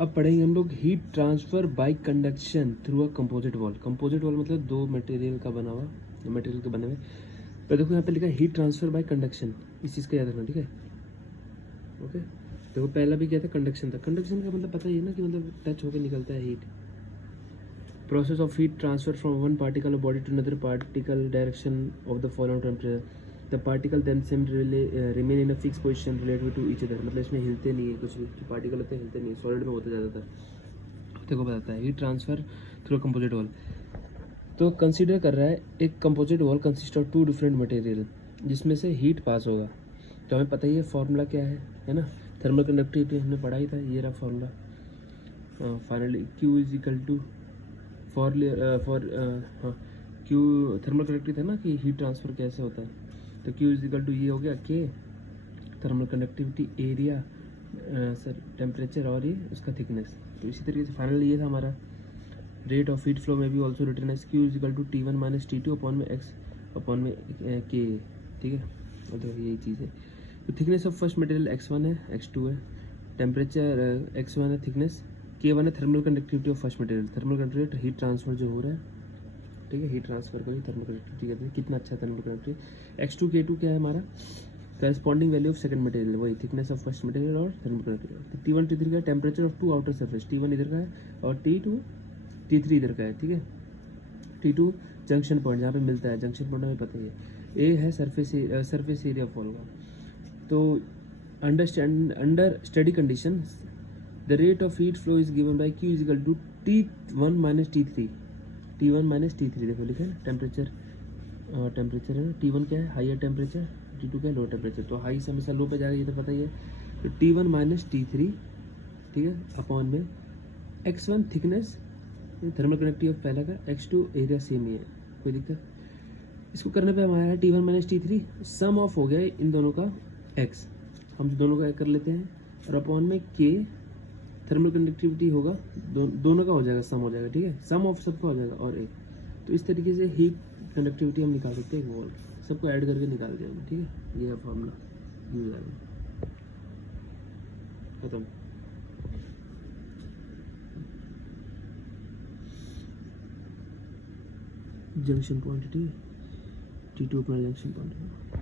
अब पढ़ेंगे हम लोग heat transfer by conduction through a composite wall. Composite wall मतलब दो मटेरियल का बना हुआ, मटेरियल के बने हुए। पर देखो यहाँ पे लिखा है हीट ट्रांसफर बाय कंडक्शन, इस चीज़ का याद रखना, ठीक है। ओके, देखो पहला भी क्या था, कंडक्शन था। कंडक्शन का मतलब पता ही है ना कि मतलब टच होकर निकलता है heat. Process of heat transfer from one particle of body to another particle direction of the following temperature, the particle then same remain in a fix position related to each other. मतलब इसमें हिलते नहीं है कुछ भी, जो particle होते हैं हिलते नहीं है, सॉलिड में होता ज़्यादातर। देखो बताता है heat transfer through composite wall. तो कंसीडर कर रहा है एक composite wall consist of two different material जिसमें से हीट पास होगा। तो हमें पता ही है फॉर्मूला क्या है ना। थर्मल कंडक्टिविटी हमने पढ़ा ही था, ये रहा formula. Finally Q is equal to for हाँ, क्यू थर्मल कंडक्टिविटी था ना कि हीट ट्रांसफर कैसे होता है। तो क्यू इज इक्वल टू ये हो गया के thermal conductivity area sir temperature और ये उसका थिकनेस। तो इसी तरीके से फाइनल ये था हमारा रेट ऑफ हीट फ्लो में भी also return as Q is equal to T1 minus T2 upon में एक्स अपॉन में के, ठीक है। और तो यही चीज़ है। तो thickness of first material x1 है, x2 है, टेम्परेचर x1 है, थिकनेस k1 है, thermal conductivity of first material, thermal conductivity heat transfer जो हो रहा है, ठीक है। हीट ट्रांसफर का भी थर्मल कंडक्टिविटी कहते हैं, कितना अच्छा थर्मल कंडक्टिविटी। x2 k2 क्या है हमारा corresponding value of second material, वही थिकनेस ऑफ फर्स्ट मटेरियल और थर्मल कंडक्टिविटी। T1 T3 का temperature of two outer surface, T1 इधर का है और T3 इधर का है, ठीक है। T2 जंक्शन पॉइंट जहाँ पे मिलता है, जंक्शन पॉइंट हमें पता ही है। ए है सरफेस एरिया ऑफ वॉल का। तो under study condition the rate of heat flow is given by Q is equal to T1 minus T3, T1 minus T3 देखो लिखा है टेम्परेचर, टेम्परेचर है T1 क्या है हाइयर टेम्परेचर, T2 क्या है लो टेम्परेचर। तो हाई से हमेशा लो पे जाएगा, ये तो पता ही है। तो T1 माइनस T3, ठीक है, अपॉन में x1 thickness thermal conductivity of पहला का, x2 एरिया सेम ही है, कोई दिक्कत। इसको करने पे हमारा T1 minus T3 some of हो गया इन दोनों का x, हम दोनों का कर लेते हैं, और अपॉन में k थर्मल कंडक्टिविटी होगा, दोनों का हो जाएगा, सम हो जाएगा, ठीक है। सम ऑफ सबका हो जाएगा और एक। तो इस तरीके से हीट कंडक्टिविटी हम निकाल सकते हैं एक वॉल, सबको ऐड करके निकाल दिया हमने, ठीक है। ये है फॉर्मूला, यूज आएगा, खत्म। जंक्शन पॉइंट, ठीक है, T2 अपना जंक्शन पॉइंट है।